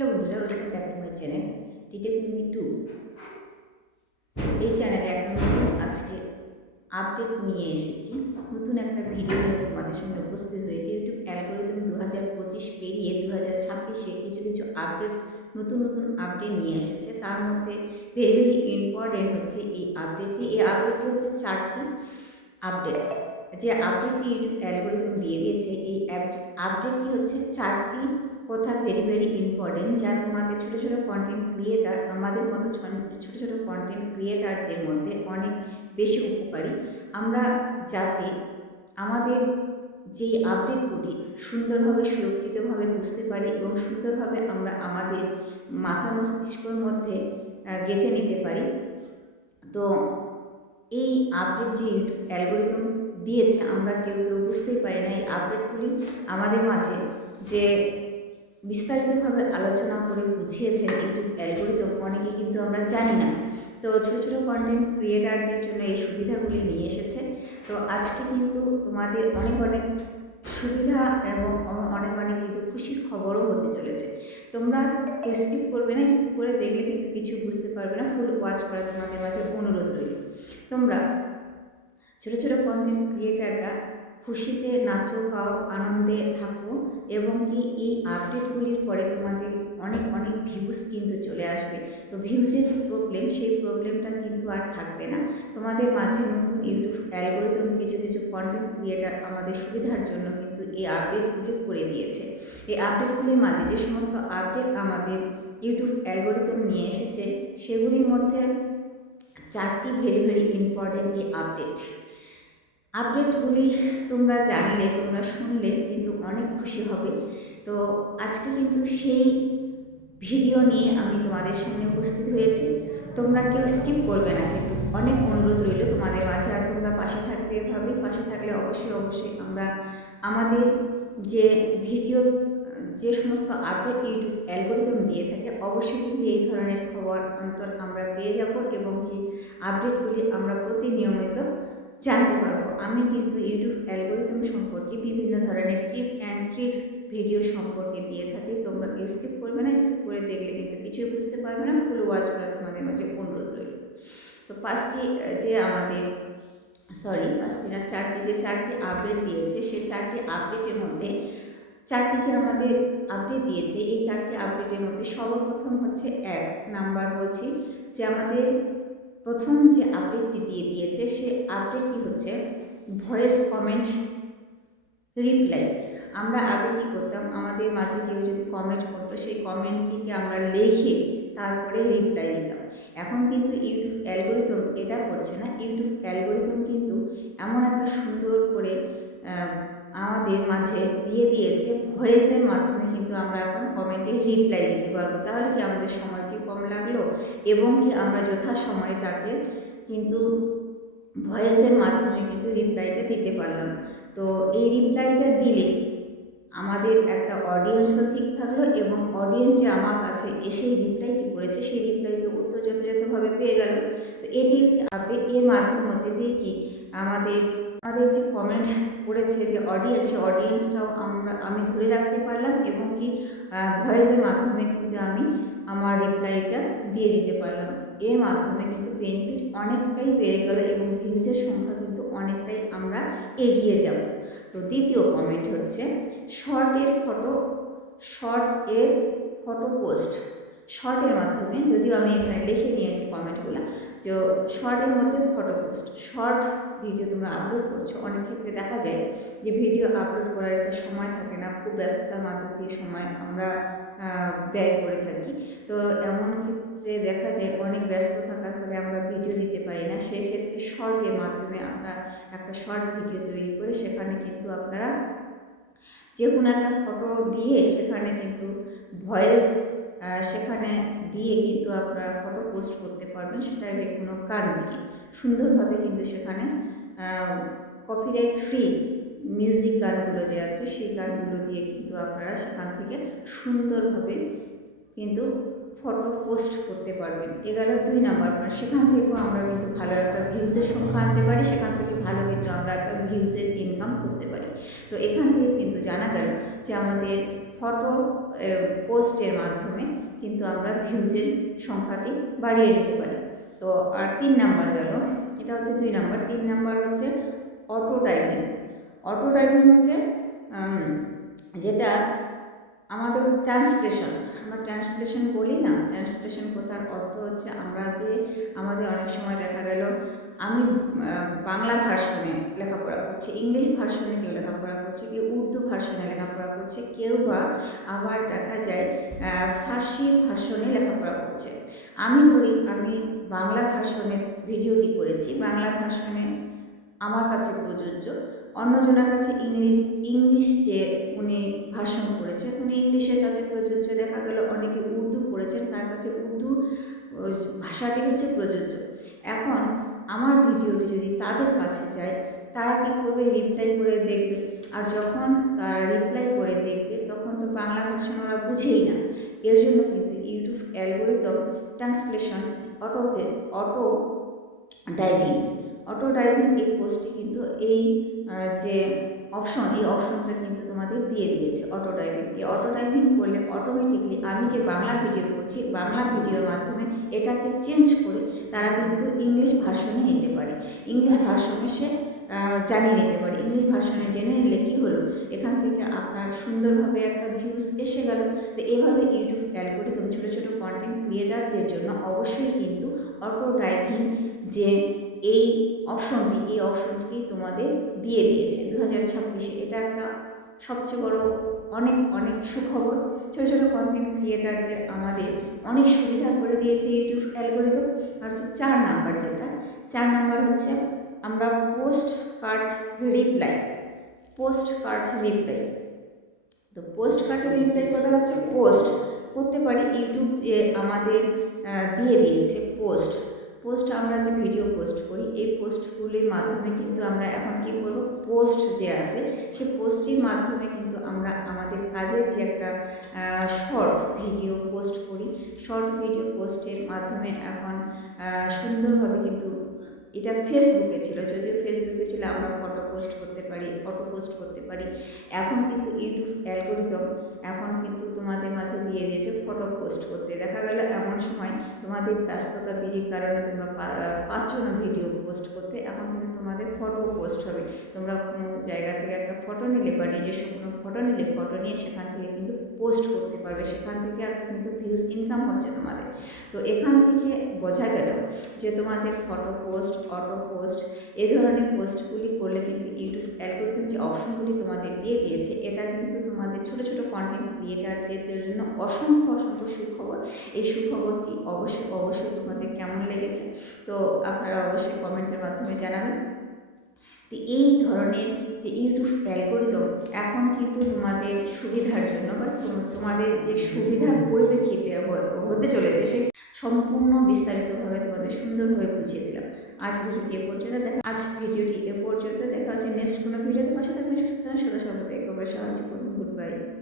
Hello বন্ধুরা, welcome back to my channel T tech Mimi two. এই চ্যানেলে একটা নতুন, আজকে আপডেট নিয়ে এসেছি। নতুন একটা ভিডিও নিয়ে তোমাদের সামনে উপস্থিত হয়েছে। ইউটিউব অ্যালগোরিদম দু হাজার পঁচিশ পেরিয়ে দু হাজার ছাব্বিশে কিছু কিছু আপডেট, নতুন নতুন আপডেট নিয়ে এসেছে। তার মধ্যে ভেরি ভেরি ইম্পর্টেন্ট হচ্ছে এই আপডেটটি। এই আপডেটটি হচ্ছে চারটি আপডেট। যে আপডেটটি ইউটিউব অ্যালগোরিদম দিয়ে দিয়েছে, এই আপডেটটি হচ্ছে চারটি কথা ভেরি ভেরি ইম্পর্টেন্ট যা তোমাদের ছোটো ছোটো কন্টেন্ট ক্রিয়েটার আমাদের মতো ছোটো ছোটো কন্টেন্ট ক্রিয়েটারদের মধ্যে অনেক বেশি উপকারী। আমরা যাতে আমাদের যেই আপডেটগুলি সুন্দরভাবে, সুরক্ষিতভাবে বুঝতে পারি এবং সুন্দরভাবে আমরা আমাদের মাথা মস্তিষ্কর মধ্যে গেঁথে নিতে পারি। তো এই আপডেট যে ইউটিউব অ্যালগোরিদম দিয়েছে, আমরা কেউ কেউ বুঝতেই পারি না। এই আপডেটগুলি আমাদের মাঝে যে বিস্তারিতভাবে আলোচনা করে বুঝিয়েছেন ইউটিউব অ্যালগোরিদম অনেকে কিন্তু আমরা জানি না। তো ছোটো ছোটো কন্টেন্ট ক্রিয়েটারদের জন্য এই সুবিধাগুলি নিয়ে এসেছে। তো আজকে কিন্তু তোমাদের অনেক অনেক সুবিধা এবং অনেক অনেক কিন্তু খুশির খবরও হতে চলেছে। তোমরা কেউ স্কিপ করবে না স্কিপ করে দেখলে কিন্তু কিছু বুঝতে পারবে না ফুল ওয়াচ করা তোমাদের মাঝে অনুরোধ রইল। তোমরা ছোটো ছোটো কন্টেন্ট ক্রিয়েটাররা খুশিতে নাচো খাও আনন্দে থাকো এবং কি এই আপডেটগুলির পরে তোমাদের অনেক অনেক ভিউজ কিন্তু চলে আসবে। তো ভিউজের যে প্রবলেম সেই প্রবলেমটা কিন্তু আর থাকবে না। তোমাদের মাঝে নতুন ইউটিউব অ্যালগোরিদম কিছু কিছু কন্টেন্ট ক্রিয়েটার আমাদের সুবিধার জন্য কিন্তু এই আপডেটগুলি করে দিয়েছে। এই আপডেটগুলির মাঝে যে সমস্ত আপডেট আমাদের ইউটিউব অ্যালগোরিদম নিয়ে এসেছে, সেগুলির মধ্যে চারটি ভেরি ভেরি ইম্পর্টেন্ট এই আপডেট আপডেটগুলি তোমরা জানলে, তোমরা শুনলে কিন্তু অনেক খুশি হবে। তো আজকে কিন্তু সেই ভিডিও নিয়ে আমি তোমাদের সামনে উপস্থিত হয়েছি। তোমরা কেউ স্কিপ করবে না, কিন্তু অনেক অনুরোধ রইল তোমাদের মাঝে। আর তোমরা পাশে থাকবে এভাবেই, পাশে থাকলে অবশ্যই অবশ্যই আমরা আমাদের যে ভিডিও, যে সমস্ত আপডেট ইউটিউব অ্যালগোরিদম দিয়ে থাকে, অবশ্যই কিন্তু এই ধরনের খবর অন্তর আমরা পেয়ে যাব এবং কি আপডেটগুলি আমরা প্রতিনিয়মিত জানতে পারব। আমি কিন্তু ইউটিউব অ্যালগোরিদম সম্পর্কে বিভিন্ন ধরনের টিপ অ্যান্ড ট্রিক্স ভিডিও সম্পর্কে দিয়ে থাকি। তোমরা কেউ স্কিপ করবে না, স্কিপ করে দেখলে কিন্তু কিছুই বুঝতে পারবে না, ফুল ওয়াচ করা তোমাদের মাঝে অনুরোধ রইল। তো পাঁচটি যে আমাদের সরি পাঁচটি না, চারটি, যে চারটি আপডেট দিয়েছে, সেই চারটি আপডেটের মধ্যে, চারটি যে আমাদের আপডেট দিয়েছে, এই চারটি আপডেটের মধ্যে সর্বপ্রথম হচ্ছে এক নাম্বার বলছি, যে আমাদের প্রথম যে আপডেটটি দিয়ে দিয়েছে সে আপডেটটি হচ্ছে ভয়েস কমেন্ট রিপ্লাই আমরা আগে কী করতাম? আমাদের মাঝে কেউ যদি কমেন্ট করতো, সেই কমেন্টটিকে আমরা লিখে তারপরে রিপ্লাই দিতাম। এখন কিন্তু ইউটিউব অ্যালগোরিদম এটা করছে না। ইউটিউব অ্যালগোরিদম কিন্তু এমন একটা সুন্দর করে আমাদের মাঝে দিয়ে দিয়েছে। ভয়েসের মাধ্যমে কিন্তু আমরা এখন কমেন্টে রিপ্লাই দিতে পারব। তাহলে কি আমাদের সময়টি কম লাগল? এবং কি আমরা যথাসময়ে তাকে কিন্তু ভয়েসের মাধ্যমে কিন্তু রিপ্লাইটা দিতে পারলাম। তো এই রিপ্লাইটা দিলে আমাদের একটা অডিয়েন্সও ঠিক থাকল এবং অডিয়েন্স যে আমার কাছে এসে রিপ্লাইটি করেছে, সেই রিপ্লাইটি উত্তর যথাযথভাবে পেয়ে গেল। তো এটি একটি আপডেট এর মাধ্যম মধ্যে দিয়ে কি আমাদের আমাদের যে কমেন্ট করেছে যে অডিয়েন্স সে অডিয়েন্সটাও আমরা, আমি ধরে রাখতে পারলাম এবং কি ভয়েসের মাধ্যমে কিন্তু আমি আমার রিপ্লাইটা দিয়ে দিতে পারলাম। এর মাধ্যমে কিন্তু বেনিফিট অনেকটাই বেড়ে গেল এবং ভিউজের সংখ্যা কিন্তু অনেকটাই আমরা এগিয়ে যাব। তো দ্বিতীয় কমেন্ট হচ্ছে শর্টের ফটো শর্ট এর ফটো পোস্ট শর্টের মাধ্যমে যদিও আমি এখানে লিখে নিয়েছি কমেন্টগুলো যে শর্টের মধ্যে ফটো পোস্ট শর্ট ভিডিও তোমরা আপলোড করছ। অনেক ক্ষেত্রে দেখা যায় যে ভিডিও আপলোড করার একটা সময় থাকে না, খুব ব্যস্ততার মাত্র দিয়ে সময় আমরা ব্যয় করে থাকি। তো এমন ক্ষেত্রে দেখা যায় অনেক ব্যস্ত থাকার ফলে আমরা ভিডিও দিতে পারি না। সেক্ষেত্রে শর্টের মাধ্যমে আমরা একটা শর্ট ভিডিও তৈরি করে সেখানে কিন্তু আপনারা যে কোনো একটা ফটো দিয়ে সেখানে কিন্তু ভয়েস সেখানে দিয়ে কিন্তু আপনারা ফটো পোস্ট করতে পারবেন সেটা যে কোনো গান দিয়ে। সুন্দরভাবে কিন্তু সেখানে কপিরাইট ফ্রি মিউজিক গানগুলো যে আছে, সেই গানগুলো দিয়ে কিন্তু আপনারা সেখান থেকে সুন্দরভাবে কিন্তু ফটো পোস্ট করতে পারবেন। এগারো দুই নাম্বার পয়েন্ট সেখান থেকেও আমরা কিন্তু ভালো একটা ভিউজের সংখ্যা আনতে পারি, সেখান থেকে ভালো কিন্তু আমরা একটা ভিউজের ইনকাম করতে পারি। তো এখান থেকে কিন্তু জানা গেল যে আমাদের ফটো পোস্টের মাধ্যমে কিন্তু আমরা ভিউজের সংখ্যাটি বাড়িয়ে নিতে পারি। তো আর তিন নাম্বার গেল, এটা হচ্ছে দুই নাম্বার। তিন নাম্বার হচ্ছে অটো টাইপিং অটো ড্রাইভিং হচ্ছে যেটা আমাদের ট্রান্সলেশন। আমরা ট্রান্সলেশন বলি না, ট্রান্সলেশন কথার অর্থ হচ্ছে আমরা যে আমাদের অনেক সময় দেখা গেল, আমি বাংলা ভার্সনে লেখাপড়া করছি, ইংলিশ ভার্সনে কেউ লেখাপড়া করছে, কেউ উর্দু ভার্সনে লেখাপড়া করছে, কেউ বা আবার দেখা যায় ফার্সি ভার্সনে লেখাপড়া করছে। আমি ধরি, আমি বাংলা ভার্সনে ভিডিওটি করেছি, বাংলা ভার্সনে আমার কাছে প্রযোজ্য অন্যজনের কাছে ইংলিশ ইংলিশ যে উনি ভাষণ করেছেন উনি ইংলিশের কাছে প্রযোজ্য দেখা গেল অনেকে উর্দু পড়েছেন তার কাছে উর্দু ভাষাটি হচ্ছে প্রযোজ্য এখন আমার ভিডিওটি যদি তাদের কাছে যায় তারা কী করবে রিপ্লাই করে দেখবে আর যখন তারা রিপ্লাই করে দেখবে তখন তো বাংলা ভাষণ ওরা বুঝেই না এর জন্য কিন্তু YouTube algorithm translation auto auto dubbing auto dubbing এই পোস্টটি কিন্তু এই যে অপশন এই অপশনটা কিন্তু তোমাদের দিয়ে দিয়েছে অটো ডাইভিং এই অটো ডাইভিং করলে অটোমেটিকলি আমি যে বাংলা ভিডিও করছি, বাংলা ভিডিওর মাধ্যমে এটাকে চেঞ্জ করে তারা কিন্তু ইংলিশ ভার্সনে নিতে পারে। ইংলিশ ভার্সনে সে জানিয়ে নিতে পারে। ইংলিশ ভার্সনে জেনে নিলে কী হলো? এখান থেকে আপনার সুন্দরভাবে একটা ভিউজ এসে গেল। তো এভাবে ইউটিউব অ্যালগোরিদম ছোটো ছোটো কন্টেন্ট ক্রিয়েটারদের জন্য অবশ্যই কিন্তু অটো ডাইভিং যে এই অপশনটি এই অপশনটি তোমাদের দিয়ে দিয়েছে দু হাজার ছাব্বিশে। এটা একটা সবচেয়ে বড় অনেক অনেক সুখবর। ছোটো ছোটো কন্টেন্ট ক্রিয়েটারদের আমাদের অনেক সুবিধা করে দিয়েছে ইউটিউব অ্যালগোরিদম। আর হচ্ছে চার নাম্বার যেটা, চার নাম্বার হচ্ছে আমরা post card reply post card reply তো পোস্ট কার্ডের রিপ্লাই কথা হচ্ছে পোস্ট করতে পারি, ইউটিউব আমাদের দিয়ে দিয়েছে পোস্ট পোস্ট আমরা যে ভিডিও পোস্ট করি, এই পোস্টগুলির মাধ্যমে কিন্তু আমরা এখন কী করব? পোস্ট যে আছে, সে পোস্টের মাধ্যমে কিন্তু আমরা আমাদের কাজের যে একটা শর্ট ভিডিও পোস্ট করি। শর্ট ভিডিও পোস্টের মাধ্যমে এখন সুন্দরভাবে কিন্তু এটা ফেসবুকে ছিল। যদিও ফেসবুকে ছিল, আমরা ফটো পোস্ট করতে পারি ফটো পোস্ট করতে পারি। এখন কিন্তু ইউটিউব অ্যালগোরিদম এখন কিন্তু তোমাদের মাঝে দিয়ে দিয়েছে ফটো পোস্ট করতে। দেখা গেল এমন সময় তোমাদের ব্যস্ততা বিজির কারণে তোমরা পাচ্ছ না ভিডিও পোস্ট করতে। এখন কিন্তু তোমাদের ফটো পোস্ট হবে। তোমরা কোনো জায়গা থেকে একটা ফটো নিলে বা নিজস্ব কোনো ফটো নিলে, ফটো নিয়ে সেখান থেকে কিন্তু পোস্ট করতে পারবে। সেখান থেকে একটা কিন্তু ভিউজ ইনকাম হচ্ছে তোমাদের। তো এখান থেকে বোঝা গেল যে তোমাদের ফটো পোস্ট অটো পোস্ট এই ধরনের পোস্টগুলি করলে কিন্তু ইউটিউব অ্যালগোরিদম যে অপশনগুলি তোমাদের দিয়ে দিয়েছে, এটা কিন্তু তোমাদের ছোটো ছোটো কন্টেন্ট ক্রিয়েটারদের জন্য অসংখ্য অসংখ্য সুখবর। এই সুখবরটি অবশ্যই অবশ্যই তোমাদের কেমন লেগেছে? তো আপনারা অবশ্যই কমেন্টের মাধ্যমে জানাবেন। তো এই ধরনের যে ইউটিউব অ্যালগোরিদম এখন কিন্তু তোমাদের সুবিধার জন্য বা তোমাদের যে সুবিধার পরিপ্রেক্ষিতে হতে চলেছে, সেই সম্পূর্ণ বিস্তারিতভাবে তোমাদের সুন্দরভাবে বুঝিয়ে দিলাম। আজ ভিডিওটি এ পর্যন্ত দেখা, আজ ভিডিওটি এ পর্যন্ত দেখা হচ্ছে। নেক্সট কোনো ভিডিওতে পাশে থাকবেন, সুস্থ সদা সর্বদা একেবারে সাহায্য করবেন। Bye.